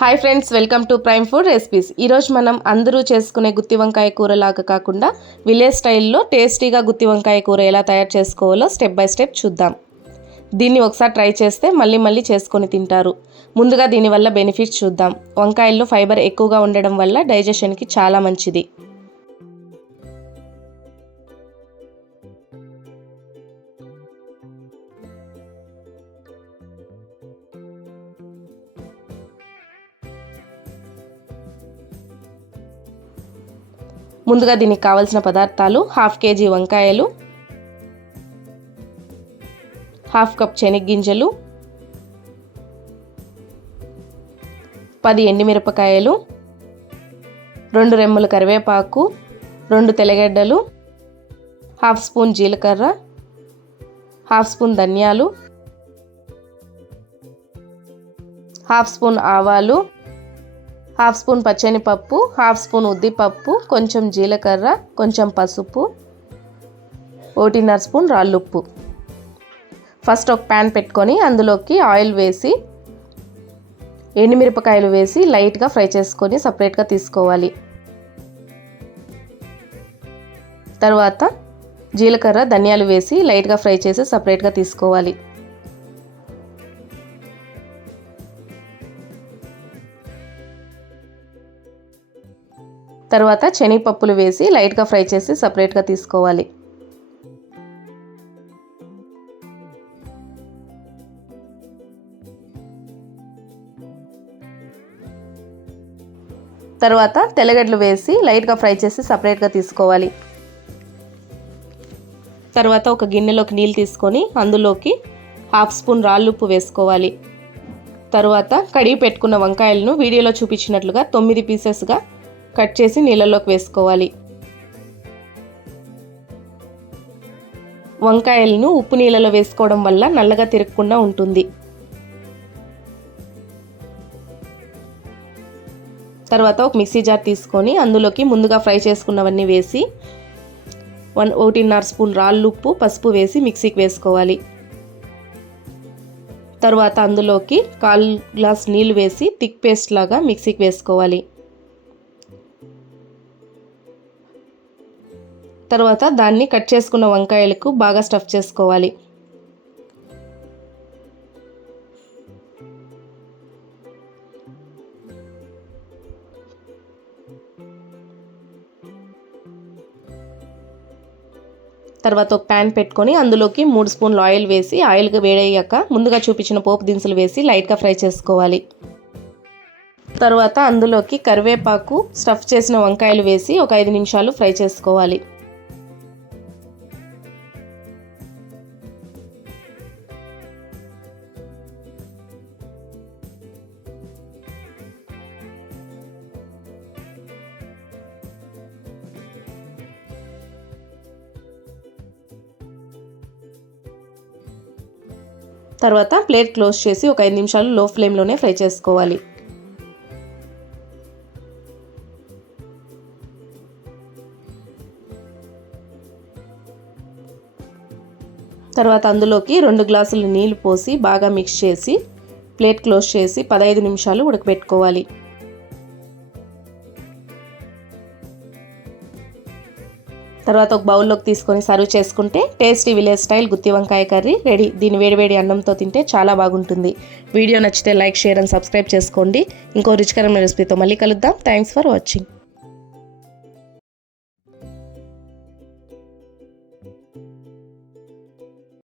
Hi friends, welcome to prime food recipes. ఈరోజు మనం అందరూ చేసుకునే గుత్తి వంకాయ కూర లాగా కాకుండా విలేజ్ స్టైల్లో టేస్టీగా గుత్తి వంకాయ కూర ఎలా తయారు చేసుకోవాలో స్టెప్ బై స్టెప్ చూద్దాం. దీన్ని ఒకసారి ట్రై చేస్తే మళ్ళీ చేసుకొని తింటారు. ముందుగా దీనివల్ల బెనిఫిట్స్ చూద్దాం. వంకాయల్లో ఫైబర్ ఎక్కువగా ఉండడం వల్ల డైజెషన్కి చాలా మంచిది. ముందుగా దీనికి కావాల్సిన పదార్థాలు: 1/2 kg వంకాయలు, 1/2 కప్ శనగగింజలు, 10 ఎండుమిరపకాయలు, 2 రెమ్మల కరివేపాకు, 2 తెల్లగడ్డలు, 1/2 స్పూన్ జీలకర్ర, 1/2 స్పూన్ ధనియాలు, 1/2 స్పూన్ ఆవాలు, 1/2 స్పూన్ పచ్చెనిపప్పు, 1/2 స్పూన్ ఉద్దిపప్పు, కొంచెం జీలకర్ర, కొంచెం పసుపు, 1.5 స్పూన్ రాళ్ళుప్పు. ఫస్ట్ ఒక ప్యాన్ పెట్టుకొని అందులోకి ఆయిల్ వేసి ఎండుమిరపకాయలు వేసి లైట్గా ఫ్రై చేసుకొని సపరేట్గా తీసుకోవాలి. తర్వాత జీలకర్ర, ధనియాలు వేసి లైట్గా ఫ్రై చేసి సపరేట్గా తీసుకోవాలి. తర్వాత శనగపప్పులు వేసి లైట్గా ఫ్రై చేసి సపరేట్గా తీసుకోవాలి. తర్వాత తెల్లగడ్డలు వేసి లైట్గా ఫ్రై చేసి సపరేట్గా తీసుకోవాలి. తర్వాత ఒక గిన్నెలోకి నీళ్ళు తీసుకొని అందులోకి 1/2 స్పూన్ రాళ్ళుప్పు వేసుకోవాలి. తర్వాత కడిగి పెట్టుకున్న వంకాయలను వీడియోలో చూపించినట్లుగా 9 పీసెస్గా కట్ చేసి నీళ్ళలోకి వేసుకోవాలి. వంకాయలను ఉప్పు నీళ్ళలో వేసుకోవడం వల్ల నల్లగా తిరగకుండా ఉంటుంది. తర్వాత ఒక మిక్సీ జార్ తీసుకొని అందులోకి ముందుగా ఫ్రై చేసుకున్నవన్నీ వేసి 1.5 స్పూన్ రాళ్ళుప్పు, పసుపు వేసి మిక్సీకి వేసుకోవాలి. తర్వాత అందులోకి 1/4 గ్లాస్ నీళ్ళు వేసి థిక్ పేస్ట్ లాగా మిక్సీకి వేసుకోవాలి. తర్వాత దాన్ని కట్ చేసుకున్న వంకాయలకు బాగా స్టఫ్ చేసుకోవాలి. తర్వాత ఒక ప్యాన్ పెట్టుకొని అందులోకి 3 స్పూన్లు ఆయిల్ వేసి ఆయిల్ వేడయ్యాక ముందుగా చూపించిన పోపు దినుసులు వేసి లైట్గా ఫ్రై చేసుకోవాలి. తర్వాత అందులోకి కరివేపాకు, స్టఫ్ చేసిన వంకాయలు వేసి ఒక 5 నిమిషాలు ఫ్రై చేసుకోవాలి. తర్వాత ప్లేట్ క్లోజ్ చేసి ఒక 5 నిమిషాలు లో ఫ్లేమ్లోనే ఫ్రై చేసుకోవాలి. తర్వాత అందులోకి 2 గ్లాసులు నీళ్లు పోసి బాగా మిక్స్ చేసి ప్లేట్ క్లోజ్ చేసి 15 నిమిషాలు ఉడకబెట్టుకోవాలి. తర్వాత ఒక బౌల్లోకి తీసుకొని సర్వ్ చేసుకుంటే టేస్టీ విలేజ్ స్టైల్ గుత్తి వంకాయ కర్రీ రెడీ. దీని వేడివేడి అన్నంతో తింటే చాలా బాగుంటుంది. వీడియో నచ్చితే లైక్, షేర్ అండ్ సబ్స్క్రైబ్ చేసుకోండి. ఇంకో రుచికరమైన రెసిపీతో మళ్ళీ కలుద్దాం. Thanks for watching.